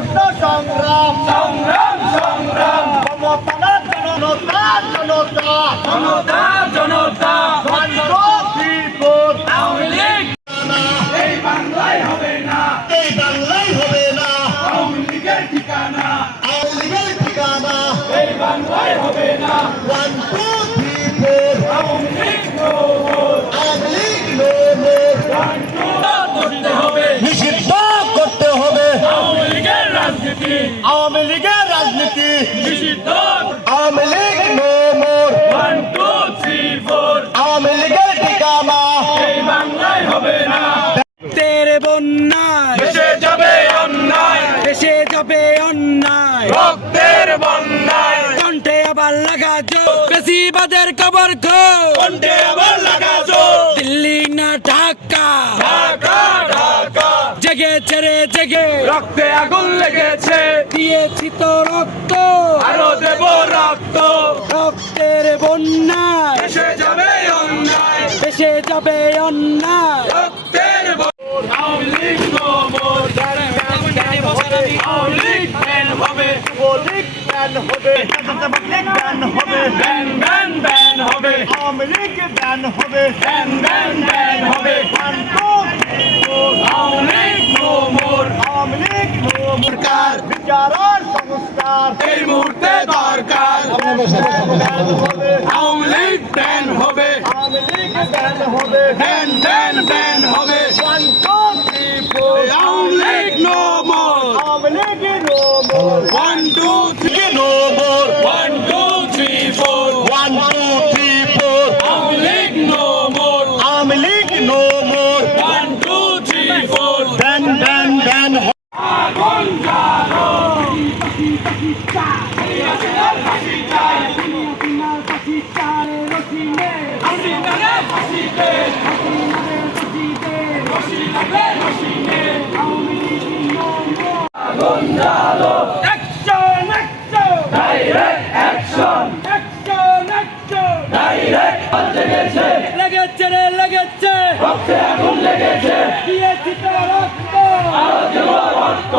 স্বর্ণ সংগ্রাম সংগ্রাম সংগ্রাম মমতা জনতা জনতা জনতা জনতা ত্রিপুর আওয়ামী লীগ এই বাংলায় হবে না, এই বাংলায় হবে না আওয়ামী লীগের ঠিকানা আওয়ামী লীগের ঠিকানা এই বাংলায় হবে না, 1 2 3 4 Awami League no more। Awami League no more করতে হবে নিষিদ্ধ করতে হবে আওয়ামী লীগের রাজনীতি, আওয়ামী লীগের রাজনীতি নিষিদ্ধ। আওয়ামী লীগ নো মোর 1 2 3 4 আওয়ামী লীগের ঠিকানা এই বাংলায় হবে না। তেরে বন্যায় দেশে যাবে অন্যায়, দেশে যাবে অন্যায়, রক্তের বন্যায় কণ্ঠে আবার লাগা জোর, বেশিবাদের খবর খো, কণ্ঠে আবার লাগা জোর। দিল্লি না ঢাকা, ঢাকা ঢাকা জেগেছে রে জেগে, রক্তে আগুন লেগেছে, দিয়েছি তো রক্ত, আরো দেব রক্ত। রক্তের বন্যায় দেশে যাবে অন্যায়, দেশে যাবে অন্যায়, রক্তের Awami League no more। Awami League ban হবে, লীগ ব্যান হবে ব্যান হবে ব্যান ব্যান ব্যান হবে, আওয়ামী লীগ ব্যান হবে ব্যান ব্যান ব্যান হবে। 1 2 3 4 Awami League no more। Awami League no সরকার বিচার আর সংস্কার এই মুহূর্তে দরকার, ব্যান হবে আওয়ামী লীগ ব্যান হবে, আওয়ামী লীগ ব্যান হবে ব্যান ব্যান ব্যান হবে। 1 2 3 4 Awami League no more। Awami League no more 1 2 3 no more 1 2 3 4 1 2 3 4 Awami League no more। Awami League no more 1 2 3 4 ban ban ban আগুন জ্বালো, হাসিনার ফাঁসি চাই, হাসিনার ফাঁসি দে, হাসিনার ফাঁসি দে। আগুন জ্বালো, action action direct action, action action, direct জেগেছে, লেগেছে রে লেগেছে, রক্তে আগুন লেগেছে, দিয়েছি তো রক্ত, আরো দেব রক্ত।